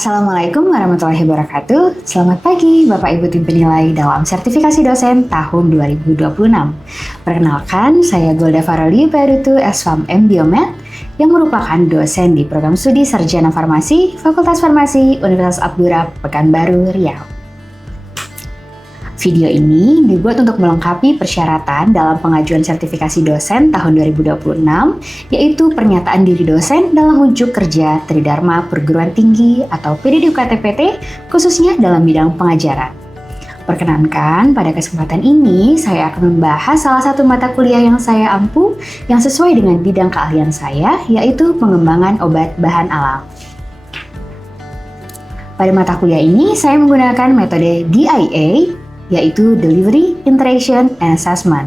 Assalamualaikum warahmatullahi wabarakatuh. Selamat pagi Bapak Ibu tim penilai dalam sertifikasi dosen tahun 2026. Perkenalkan, saya Golda Faroli Pairutu SFAM M Biomed yang merupakan dosen di program studi Sarjana Farmasi Fakultas Farmasi Universitas Abdurrahman Pekanbaru Riau. Video ini dibuat untuk melengkapi persyaratan dalam pengajuan sertifikasi dosen tahun 2026, yaitu pernyataan diri dosen dalam unjuk kerja Tridharma Perguruan Tinggi atau PDD UKT-PT, khususnya dalam bidang pengajaran. Perkenankan, pada kesempatan ini saya akan membahas salah satu mata kuliah yang saya ampu yang sesuai dengan bidang keahlian saya, yaitu pengembangan obat bahan alam. Pada mata kuliah ini, saya menggunakan metode DIA, yaitu Delivery, Interaction, and Assessment.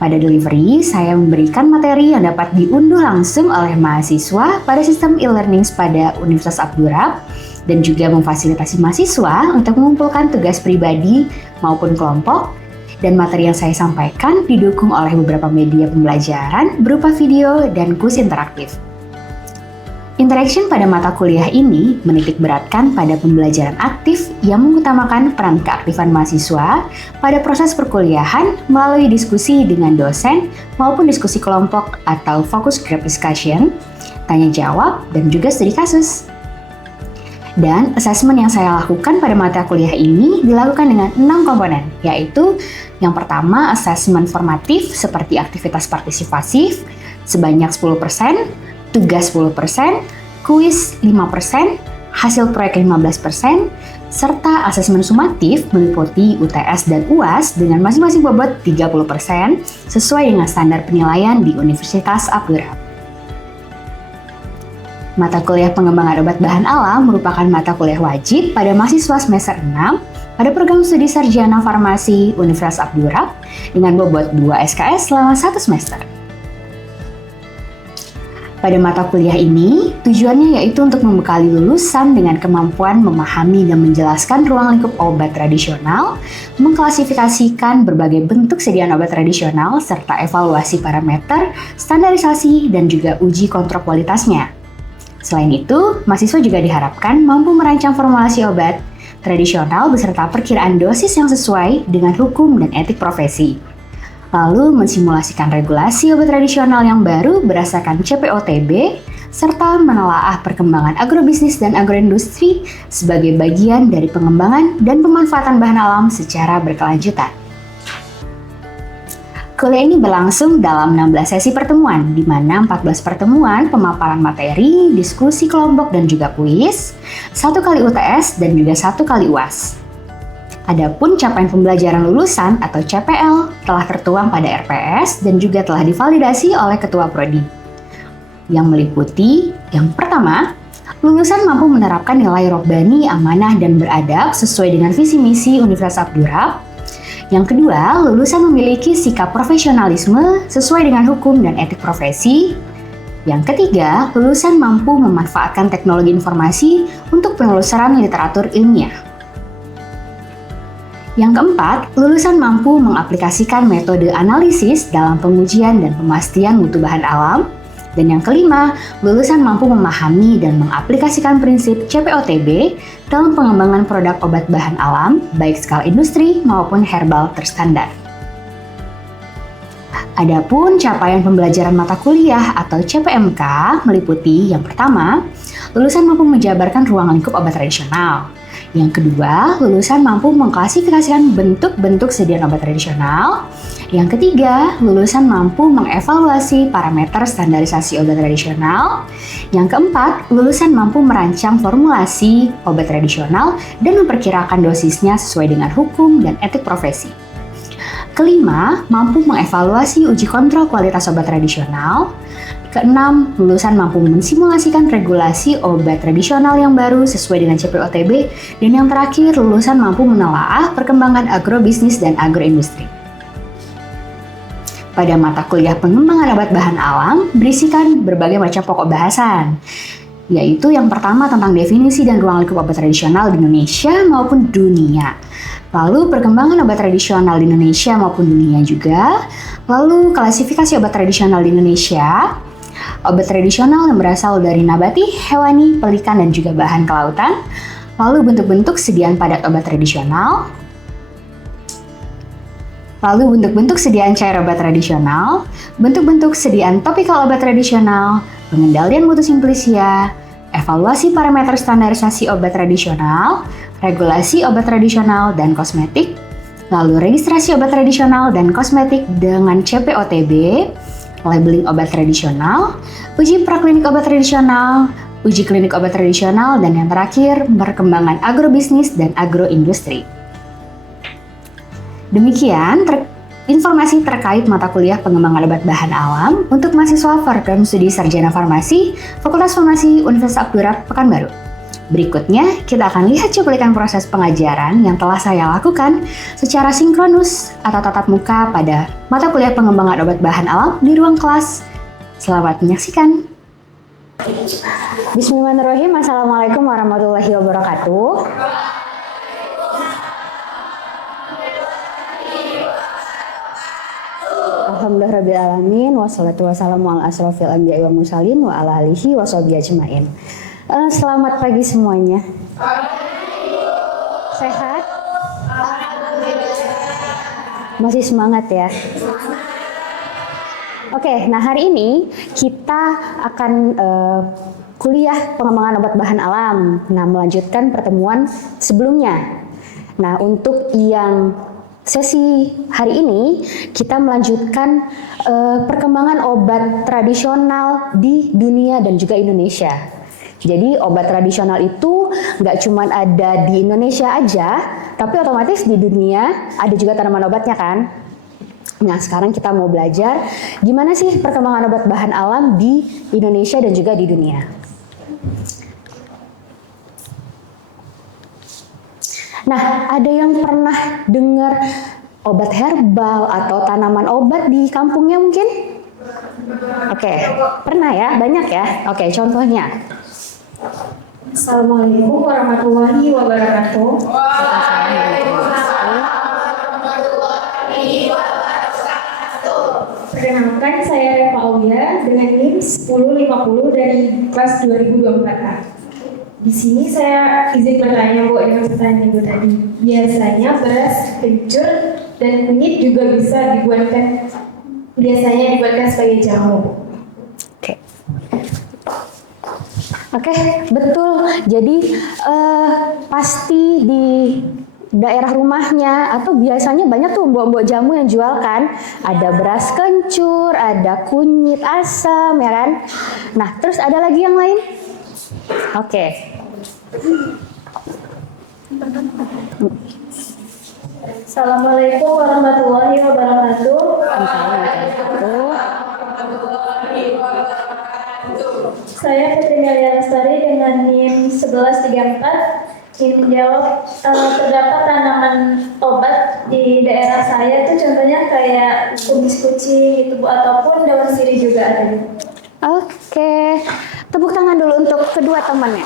Pada delivery, saya memberikan materi yang dapat diunduh langsung oleh mahasiswa pada sistem e-learning pada Universitas Abdurrahman dan juga memfasilitasi mahasiswa untuk mengumpulkan tugas pribadi maupun kelompok, dan materi yang saya sampaikan didukung oleh beberapa media pembelajaran berupa video dan kuis interaktif. Interaction pada mata kuliah ini menitik beratkan pada pembelajaran aktif yang mengutamakan peran keaktifan mahasiswa pada proses perkuliahan melalui diskusi dengan dosen maupun diskusi kelompok atau focus group discussion, tanya jawab, dan juga studi kasus. Dan asesmen yang saya lakukan pada mata kuliah ini dilakukan dengan 6 komponen, yaitu yang pertama asesmen formatif seperti aktivitas partisipasif sebanyak 10%, tugas 10%, kuis 5%, hasil proyek 15%, serta asesmen sumatif meliputi UTS dan UAS dengan masing-masing bobot 30% sesuai dengan standar penilaian di Universitas Abdurrahman. Mata kuliah pengembangan obat bahan alam merupakan mata kuliah wajib pada mahasiswa semester 6 pada program studi Sarjana Farmasi Universitas Abdurrahman dengan bobot 2 SKS selama 1 semester. Pada mata kuliah ini, tujuannya yaitu untuk membekali lulusan dengan kemampuan memahami dan menjelaskan ruang lingkup obat tradisional, mengklasifikasikan berbagai bentuk sediaan obat tradisional, serta evaluasi parameter, standarisasi, dan juga uji kontrol kualitasnya. Selain itu, mahasiswa juga diharapkan mampu merancang formulasi obat tradisional beserta perkiraan dosis yang sesuai dengan hukum dan etik profesi. Lalu mensimulasikan regulasi obat tradisional yang baru berdasarkan CPOTB, serta menelaah perkembangan agrobisnis dan agroindustri sebagai bagian dari pengembangan dan pemanfaatan bahan alam secara berkelanjutan. Kuliah ini berlangsung dalam 16 sesi pertemuan, di mana 14 pertemuan pemaparan materi, diskusi kelompok dan juga kuis, 1 kali UTS dan juga 1 kali UAS. Adapun capaian pembelajaran lulusan atau CPL telah tertuang pada RPS dan juga telah divalidasi oleh Ketua Prodi. Yang meliputi, yang pertama, lulusan mampu menerapkan nilai robbani, amanah, dan beradab sesuai dengan visi misi Universitas Abdurrahman. Yang kedua, lulusan memiliki sikap profesionalisme sesuai dengan hukum dan etik profesi. Yang ketiga, lulusan mampu memanfaatkan teknologi informasi untuk penelusuran literatur ilmiah. Yang keempat, lulusan mampu mengaplikasikan metode analisis dalam pengujian dan pemastian mutu bahan alam. Dan yang kelima, lulusan mampu memahami dan mengaplikasikan prinsip CPOTB dalam pengembangan produk obat bahan alam, baik skala industri maupun herbal terstandar. Adapun capaian pembelajaran mata kuliah atau CPMK meliputi yang pertama, lulusan mampu menjabarkan ruang lingkup obat tradisional. Yang kedua, lulusan mampu mengklasifikasikan bentuk-bentuk sediaan obat tradisional. Yang ketiga, lulusan mampu mengevaluasi parameter standarisasi obat tradisional. Yang keempat, lulusan mampu merancang formulasi obat tradisional dan memperkirakan dosisnya sesuai dengan hukum dan etik profesi. Kelima, mampu mengevaluasi uji kontrol kualitas obat tradisional. Keenam, lulusan mampu mensimulasikan regulasi obat tradisional yang baru sesuai dengan CPOTB. Dan yang terakhir, lulusan mampu menelaah perkembangan agrobisnis dan agroindustri. Pada mata kuliah pengembangan obat bahan alam berisikan berbagai macam pokok bahasan, yaitu yang pertama tentang definisi dan ruang lingkup obat tradisional di Indonesia maupun dunia. Lalu perkembangan obat tradisional di Indonesia maupun dunia juga. Lalu klasifikasi obat tradisional di Indonesia. obat tradisional yang berasal dari nabati, hewani, pelikan, dan juga bahan kelautan. Lalu bentuk-bentuk sediaan padat obat tradisional. Lalu bentuk-bentuk sediaan cair obat tradisional, bentuk-bentuk sediaan topikal obat tradisional, pengendalian mutu simplicia, evaluasi parameter standarisasi obat tradisional, regulasi obat tradisional dan kosmetik, lalu registrasi obat tradisional dan kosmetik dengan CPOTB, labeling obat tradisional, uji praklinik obat tradisional, uji klinik obat tradisional, dan yang terakhir, perkembangan agrobisnis dan agroindustri. Demikian informasi terkait mata kuliah pengembangan obat bahan alam untuk mahasiswa program studi sarjana farmasi Fakultas Farmasi Universitas Abdurrahman Pekanbaru. Berikutnya, kita akan lihat cuplikan proses pengajaran yang telah saya lakukan secara sinkronus atau tatap muka pada mata kuliah pengembangan obat bahan alam di ruang kelas. Selamat menyaksikan. Bismillahirrahmanirrahim. Assalamualaikum warahmatullahi wabarakatuh. Alhamdulillahirrahmanirrahim. Wassalatu wassalamu ala asrofil anbiya'i wa mursalin wa ala alihi wa sahbihi ajmain. Selamat pagi semuanya. Sehat? Masih semangat ya? Oke, nah hari ini kita akan kuliah pengembangan obat bahan alam. Nah, melanjutkan pertemuan sebelumnya. Nah, untuk yang sesi hari ini kita melanjutkan perkembangan obat tradisional di dunia dan juga Indonesia. Jadi obat tradisional itu nggak cuma ada di Indonesia aja, tapi otomatis di dunia ada juga tanaman obatnya kan. Nah sekarang kita mau belajar gimana sih perkembangan obat bahan alam di Indonesia dan juga di dunia. Nah, ada yang pernah dengar obat herbal atau tanaman obat di kampungnya mungkin? Oke, pernah ya? Banyak ya? Oke, contohnya. Assalamualaikum warahmatullahi wabarakatuh. Perkenalkan, saya Reva Aulia dengan NIM 1050 dari kelas 2024. Di sini saya izin bertanya Bu dengan pertanyaan Ibu tadi. Biasanya beras kencur dan kunyit juga bisa dibuatkan sebagai jamu. Oke, betul. Jadi pasti di daerah rumahnya atau biasanya banyak tuh mbok-mbok jamu yang jual kan. Ada beras kencur, ada kunyit asam, ya kan? Nah, terus ada lagi yang lain? Oke. Assalamualaikum warahmatullahi wabarakatuh. Saya Putri Melia Lestari dengan NIM 1134 ingin menjawab terdapat tanaman obat di daerah saya itu contohnya kayak kumis kucing itu Bu, ataupun daun sirih juga ada. Oke, tepuk tangan dulu untuk kedua temannya.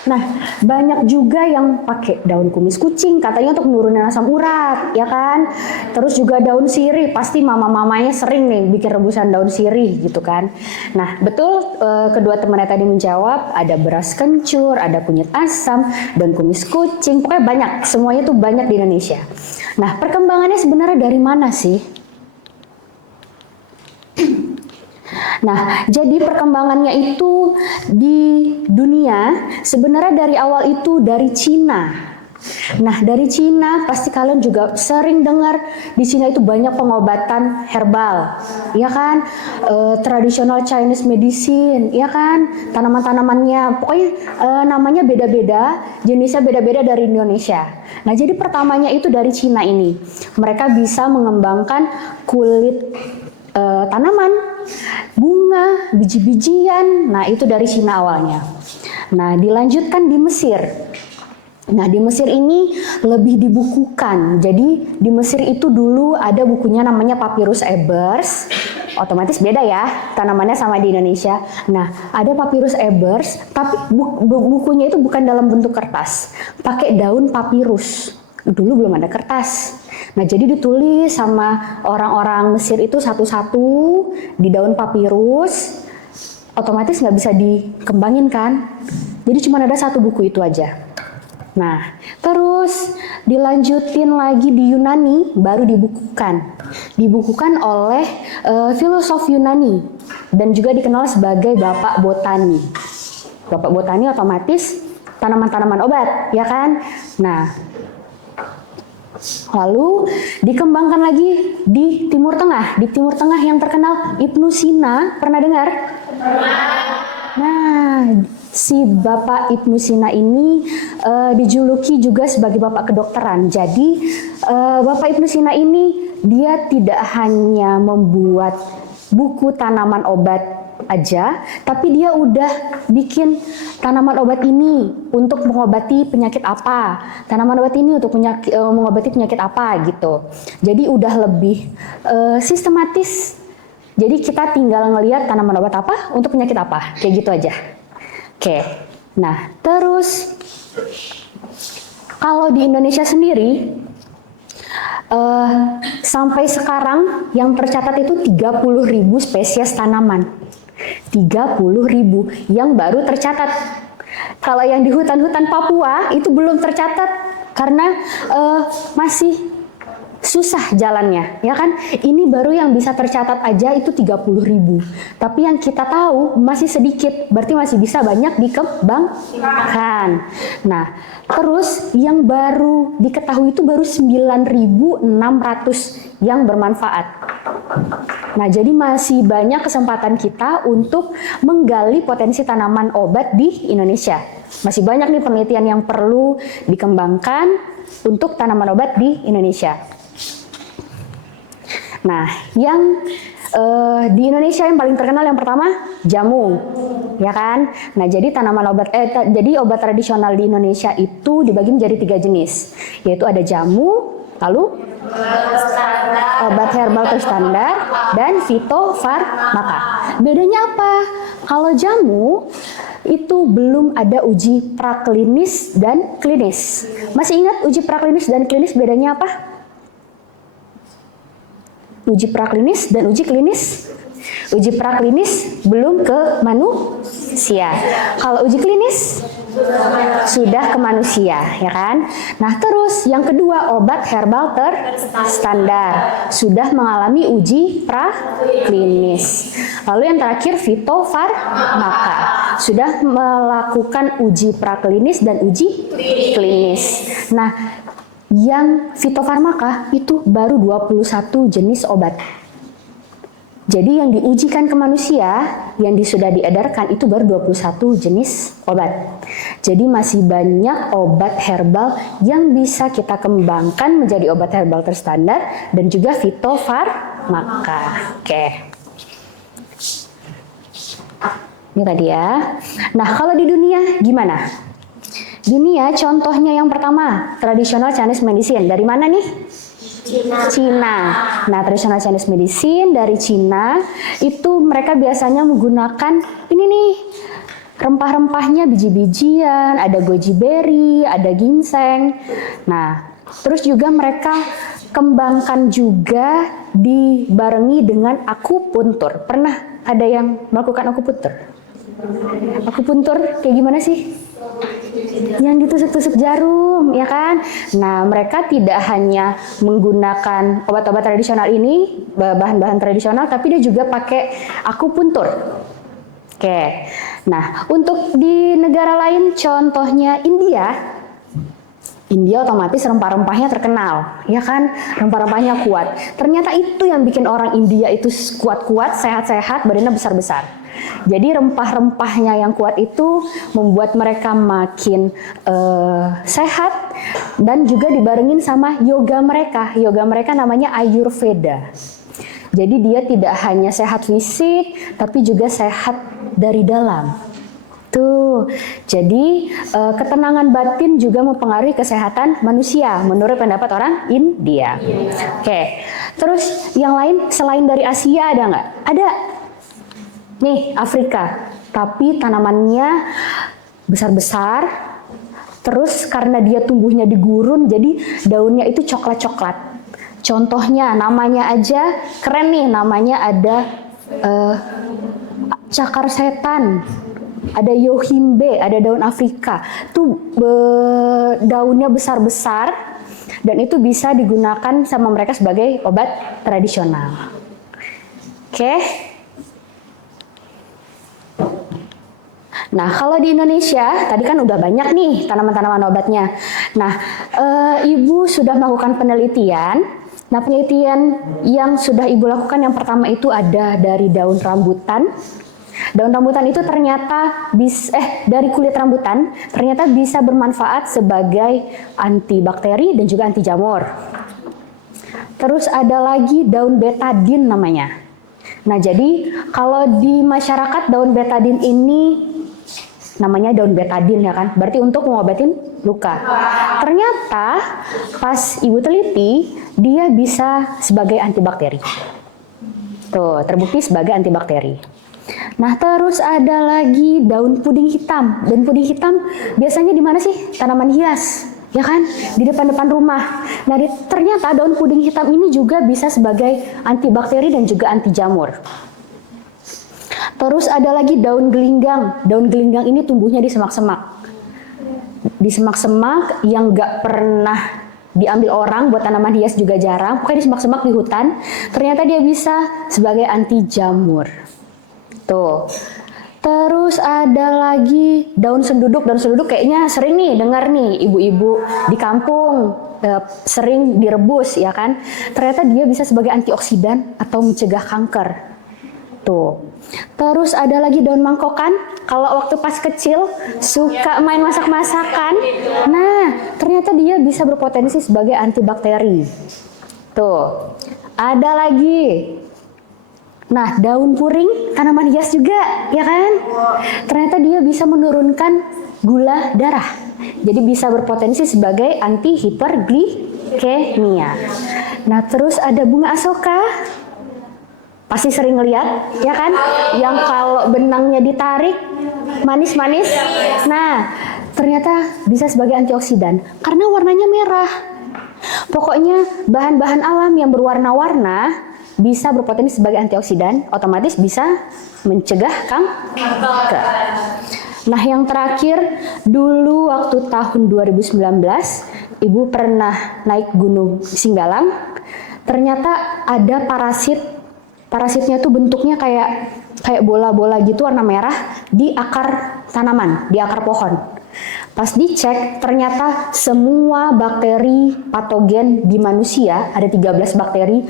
Nah, banyak juga yang pakai daun kumis kucing, katanya untuk menurunin asam urat, ya kan? Terus juga daun sirih, pasti mama-mamanya sering nih bikin rebusan daun sirih gitu kan. Nah, betul kedua temannya tadi menjawab, ada beras kencur, ada kunyit asam, daun kumis kucing, pokoknya banyak, semuanya tuh banyak di Indonesia. Nah, perkembangannya sebenarnya dari mana sih? Nah, jadi perkembangannya itu di dunia sebenarnya dari awal itu dari Cina. Nah, dari Cina pasti kalian juga sering dengar di Cina itu banyak pengobatan herbal, ya kan? Traditional Chinese medicine, ya kan? Tanaman-tanamannya, pokoknya namanya beda-beda, jenisnya beda-beda dari Indonesia. Nah, jadi pertamanya itu dari Cina ini. Mereka bisa mengembangkan kulit tanaman, bunga, biji-bijian. Nah, itu dari Cina awalnya. Nah, dilanjutkan di Mesir. Nah, di Mesir ini lebih dibukukan. Jadi, di Mesir itu dulu ada bukunya namanya Papyrus Ebers. Otomatis beda ya, tanamannya sama di Indonesia. Nah, ada Papyrus Ebers, tapi bukunya itu bukan dalam bentuk kertas. Pakai daun papirus. Dulu belum ada kertas. Nah, jadi ditulis sama orang-orang Mesir itu satu-satu di daun papirus, otomatis nggak bisa dikembangin kan. Jadi cuma ada satu buku itu aja. Nah, terus dilanjutin lagi di Yunani, baru dibukukan oleh filosof Yunani dan juga dikenal sebagai Bapak Botani. Bapak Botani otomatis tanaman-tanaman obat, ya kan? Nah, lalu dikembangkan lagi di Timur Tengah. Di Timur Tengah yang terkenal Ibnu Sina, pernah dengar? Nah, si Bapak Ibnu Sina ini dijuluki juga sebagai Bapak Kedokteran. Jadi Bapak Ibnu Sina ini dia tidak hanya membuat buku tanaman obat aja, tapi dia udah bikin tanaman obat ini untuk mengobati penyakit apa, tanaman obat ini untuk mengobati penyakit apa gitu. Jadi udah lebih sistematis. Jadi kita tinggal ngelihat tanaman obat apa untuk penyakit apa, kayak gitu aja. Oke, nah terus kalau di Indonesia sendiri sampai sekarang yang tercatat itu 30.000 spesies tanaman. 30.000 yang baru tercatat. Kalau yang di hutan-hutan Papua itu belum tercatat karena masih susah jalannya, ya kan? Ini baru yang bisa tercatat aja itu 30.000. Tapi yang kita tahu masih sedikit, berarti masih bisa banyak dikembangkan. Nah, terus yang baru diketahui itu baru 9.600 yang bermanfaat. Nah, jadi masih banyak kesempatan kita untuk menggali potensi tanaman obat di Indonesia. Masih banyak nih penelitian yang perlu dikembangkan untuk tanaman obat di Indonesia. Nah, yang di Indonesia yang paling terkenal yang pertama jamu, ya kan? Nah, jadi tanaman obat, jadi obat tradisional di Indonesia itu dibagi menjadi 3 jenis, yaitu ada jamu, lalu obat herbal terstandar, dan fitofarmaka. Bedanya apa? Kalau jamu itu belum ada uji praklinis dan klinis. Masih ingat uji praklinis dan klinis bedanya apa? Uji praklinis dan uji klinis. Uji praklinis belum ke manusia. Kalau uji klinis sudah ke manusia, ya kan? Nah, terus yang kedua obat herbal terstandar sudah mengalami uji praklinis. Lalu yang terakhir fitofarmaka sudah melakukan uji praklinis dan uji klinis. Nah, yang fitofarmaka itu baru 21 jenis obat. Jadi yang diujikan ke manusia, yang sudah diedarkan itu baru 21 jenis obat. Jadi masih banyak obat herbal yang bisa kita kembangkan menjadi obat herbal terstandar dan juga fitofarmaka. Oke. Ini tadi ya. Nah, kalau di dunia gimana? Dunia contohnya yang pertama, traditional Chinese medicine. Dari mana nih? Cina. Nah, traditional Chinese medicine dari Cina itu mereka biasanya menggunakan ini nih, rempah-rempahnya biji-bijian, ada goji berry, ada ginseng. Nah, terus juga mereka kembangkan juga dibarengi dengan akupuntur. Pernah ada yang melakukan akupuntur? Akupuntur kayak gimana sih? Yang ditusuk-tusuk jarum, ya kan? Nah, mereka tidak hanya menggunakan obat-obat tradisional ini, bahan-bahan tradisional, tapi dia juga pakai akupuntur. Oke. Nah, untuk di negara lain, contohnya India otomatis rempah-rempahnya terkenal, ya kan? Rempah-rempahnya kuat. Ternyata itu yang bikin orang India itu kuat-kuat, sehat-sehat, badannya besar-besar. Jadi rempah-rempahnya yang kuat itu membuat mereka makin sehat dan juga dibarengin sama yoga mereka. Yoga mereka namanya Ayurveda. Jadi dia tidak hanya sehat fisik, tapi juga sehat dari dalam. Tuh, jadi ketenangan batin juga mempengaruhi kesehatan manusia menurut pendapat orang India. Oke, terus yang lain selain dari Asia ada nggak? Ada. Nih, Afrika, tapi tanamannya besar-besar, terus karena dia tumbuhnya di gurun, jadi daunnya itu coklat-coklat. Contohnya, namanya aja keren nih, namanya ada cakar setan, ada yohimbe, ada daun Afrika. Tuh daunnya besar-besar dan itu bisa digunakan sama mereka sebagai obat tradisional. Oke. Nah, kalau di Indonesia, tadi kan udah banyak nih tanaman-tanaman obatnya. Nah, Ibu sudah melakukan penelitian. Nah, penelitian yang sudah Ibu lakukan yang pertama itu ada dari daun rambutan. Daun rambutan itu ternyata dari kulit rambutan ternyata bisa bermanfaat sebagai antibakteri dan juga anti jamur. Terus ada lagi daun betadin namanya. Nah, jadi kalau di masyarakat daun betadin ini namanya daun betadin ya kan, berarti untuk mengobatin luka. Ternyata pas Ibu teliti, dia bisa sebagai antibakteri. Tuh, terbukti sebagai antibakteri. Nah, terus ada lagi daun puding hitam. Daun puding hitam biasanya di mana sih? Tanaman hias, ya kan? Di depan-depan rumah. Nah, ternyata daun puding hitam ini juga bisa sebagai antibakteri dan juga anti jamur. Terus ada lagi daun gelinggang. Daun gelinggang ini tumbuhnya di semak-semak. Di semak-semak yang gak pernah diambil orang, buat tanaman hias juga jarang. Pokoknya di semak-semak di hutan. Ternyata dia bisa sebagai anti jamur. Tuh. Terus ada lagi daun senduduk. Daun senduduk kayaknya sering nih dengar nih ibu-ibu di kampung sering direbus ya kan. Ternyata dia bisa sebagai antioksidan atau mencegah kanker. Tuh. Terus ada lagi daun mangkokan. Kalau waktu pas kecil suka main masak-masakan. Nah, ternyata dia bisa berpotensi sebagai antibakteri. Tuh. Ada lagi. Nah, daun puring, tanaman hias juga, ya kan? Ternyata dia bisa menurunkan gula darah. Jadi bisa berpotensi sebagai anti hiperglikemia. Nah, terus ada bunga asoka. Pasti sering lihat, ya kan? Yang kalau benangnya ditarik, manis-manis. Nah, ternyata bisa sebagai antioksidan. Karena warnanya merah. Pokoknya bahan-bahan alam yang berwarna-warna bisa berpotensi sebagai antioksidan, otomatis bisa mencegah kanker. Nah, yang terakhir, dulu waktu tahun 2019, Ibu pernah naik Gunung Singgalang. Ternyata ada parasitnya tuh bentuknya kayak bola-bola gitu warna merah di akar tanaman, di akar pohon. Pas dicek, ternyata semua bakteri patogen di manusia, ada 13 bakteri,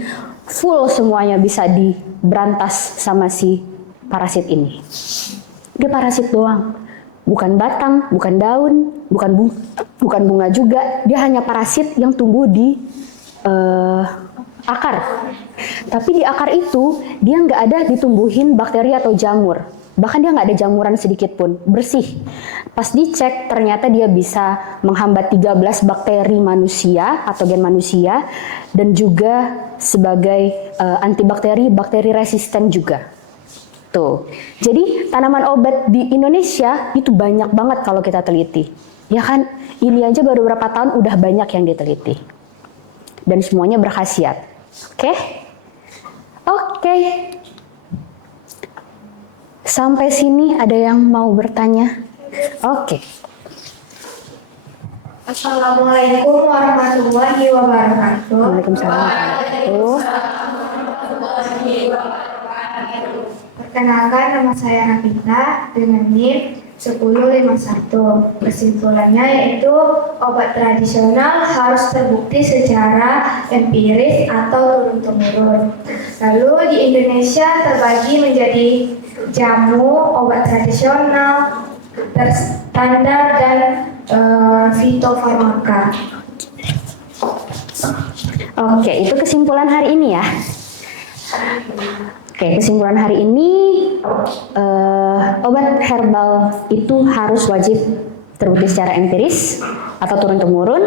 full semuanya bisa diberantas sama si parasit ini. Dia parasit doang, bukan batang, bukan daun, bukan bunga juga. Dia hanya parasit yang tumbuh di akar. Tapi di akar itu dia nggak ada ditumbuhin bakteri atau jamur. Bahkan dia nggak ada jamuran sedikit pun, bersih. Pas dicek ternyata dia bisa menghambat 13 bakteri manusia, patogen manusia, dan juga sebagai antibakteri, bakteri resisten juga. Tuh. Jadi tanaman obat di Indonesia itu banyak banget kalau kita teliti. Ya kan, ini aja baru beberapa tahun udah banyak yang diteliti. Dan semuanya berkhasiat. Oke? Oke. Sampai sini ada yang mau bertanya? Oke. Assalamualaikum warahmatullahi wabarakatuh. Waalaikumsalam warahmatullahi wabarakatuh. Perkenalkan, nama saya Nabila dengan NIM 1051. Kesimpulannya yaitu obat tradisional harus terbukti secara empiris atau turun-temurun. Lalu di Indonesia terbagi menjadi jamu, obat tradisional, terstandar, dan fitofarmaka. Oke, itu kesimpulan hari ini ya. Oke, kesimpulan hari ini obat herbal itu harus wajib terbukti secara empiris atau turun-temurun,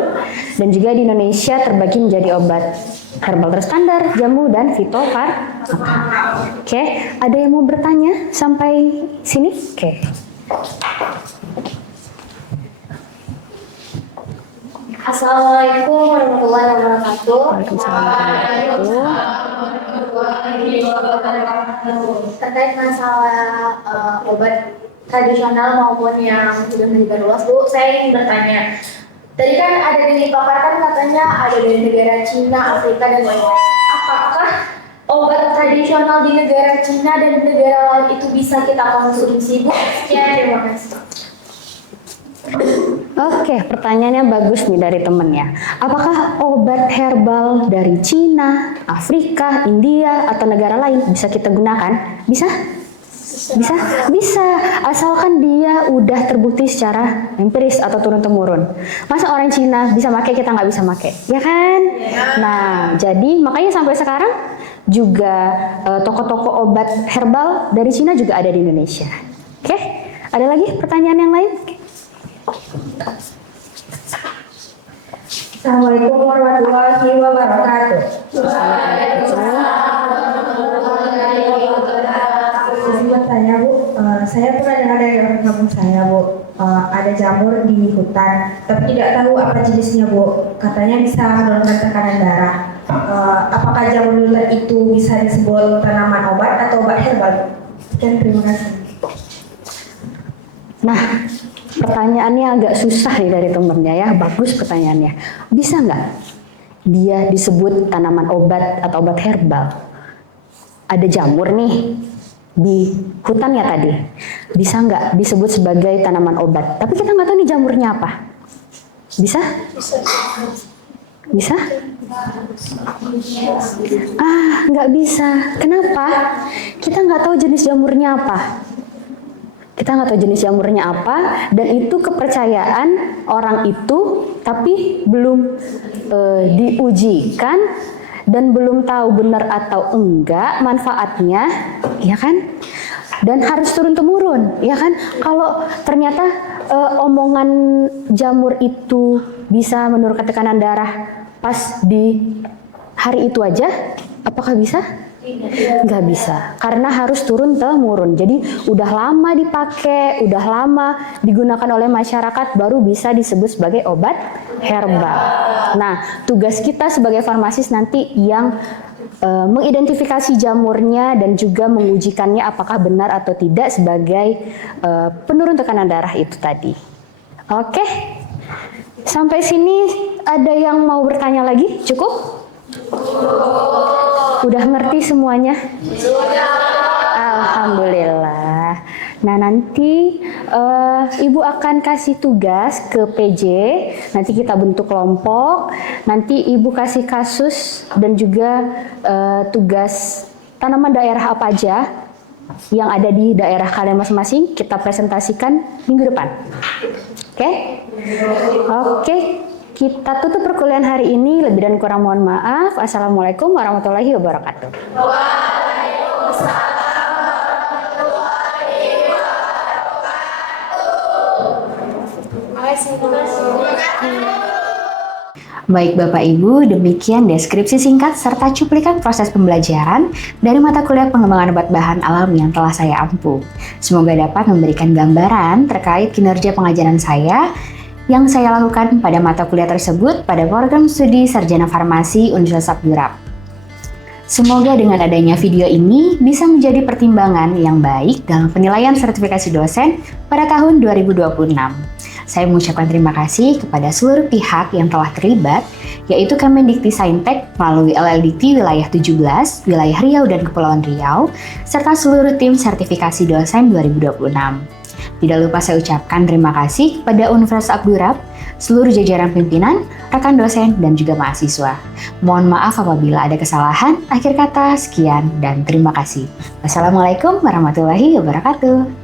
dan juga di Indonesia terbagi menjadi obat herbal terstandar, jamu, dan fitofarmaka. Oke, ada yang mau bertanya sampai sini? Oke. Assalamualaikum warahmatullahi wabarakatuh. Terkait masalah obat tradisional maupun yang sudah menyebar luas, Bu, saya ingin bertanya. Tadi kan ada yang dipaparkan katanya ada dari negara Cina, Afrika, dan lain-lain. Apakah obat tradisional di negara Cina dan negara lain itu bisa kita konsumsi, Bu? Ya, terima kasih. Oke, pertanyaannya bagus nih dari temennya. Apakah obat herbal dari Cina, Afrika, India, atau negara lain bisa kita gunakan? Bisa? Bisa? Bisa. Asalkan dia udah terbukti secara empiris atau turun-temurun. Masa orang Cina bisa pakai, kita nggak bisa pakai? Ya kan? Nah, jadi makanya sampai sekarang juga toko-toko obat herbal dari Cina juga ada di Indonesia. Oke? Ada lagi pertanyaan yang lain? Assalamualaikum warahmatullahi wabarakatuh. Saya bertanya, Bu, saya pernah dengar dari orang kampung saya, Bu, ada jamur di hutan, tapi tidak tahu apa jenisnya, Bu. Katanya bisa menurunkan tekanan darah. Apakah jamur di hutan itu bisa disebut tanaman obat atau obat herbal? Sekian, terima kasih. Nah, pertanyaannya agak susah nih dari temennya ya. Bagus pertanyaannya. Bisa nggak dia disebut tanaman obat atau obat herbal? Ada jamur nih di hutan ya tadi. Bisa nggak disebut sebagai tanaman obat? Tapi kita nggak tahu nih jamurnya apa. Bisa? Bisa? Nggak bisa. Kenapa? Kita nggak tahu jenis jamurnya apa. Kita nggak tahu jenis jamurnya apa, dan itu kepercayaan orang itu, tapi belum diujikan dan belum tahu benar atau enggak manfaatnya, ya kan? Dan harus turun-temurun, ya kan? Kalau ternyata omongan jamur itu bisa menurunkan tekanan darah pas di hari itu aja, apakah bisa? Nggak bisa, karena harus turun-temurun. Jadi udah lama dipakai, udah lama digunakan oleh masyarakat, baru bisa disebut sebagai obat herbal. Nah, tugas kita sebagai farmasis nanti yang mengidentifikasi jamurnya dan juga mengujikannya apakah benar atau tidak sebagai penurun tekanan darah itu tadi. Oke, sampai sini ada yang mau bertanya lagi? Cukup? Udah ngerti semuanya? Alhamdulillah. Nah, nanti Ibu akan kasih tugas ke PJ. Nanti kita bentuk kelompok. Nanti Ibu kasih kasus dan juga tugas tanaman daerah apa aja yang ada di daerah kalian masing-masing. Kita presentasikan minggu depan. Oke? Oke. Kita tutup perkuliahan hari ini. Lebih dan kurang mohon maaf. Assalamualaikum warahmatullahi wabarakatuh. Waalaikumsalam. Baik Bapak Ibu, demikian deskripsi singkat serta cuplikan proses pembelajaran dari mata kuliah pengembangan obat bahan alam yang telah saya ampu. Semoga dapat memberikan gambaran terkait kinerja pengajaran saya yang saya lakukan pada mata kuliah tersebut pada program studi Sarjana Farmasi Universitas Abdurrahman. Semoga dengan adanya video ini bisa menjadi pertimbangan yang baik dalam penilaian sertifikasi dosen pada tahun 2026. Saya mengucapkan terima kasih kepada seluruh pihak yang telah terlibat, yaitu Kemendikti-Saintek melalui LLDT Wilayah 17, Wilayah Riau dan Kepulauan Riau, serta seluruh tim sertifikasi dosen 2026. Tidak lupa saya ucapkan terima kasih kepada Universitas Abdurrahman, seluruh jajaran pimpinan, rekan dosen, dan juga mahasiswa. Mohon maaf apabila ada kesalahan. Akhir kata, sekian dan terima kasih. Wassalamualaikum warahmatullahi wabarakatuh.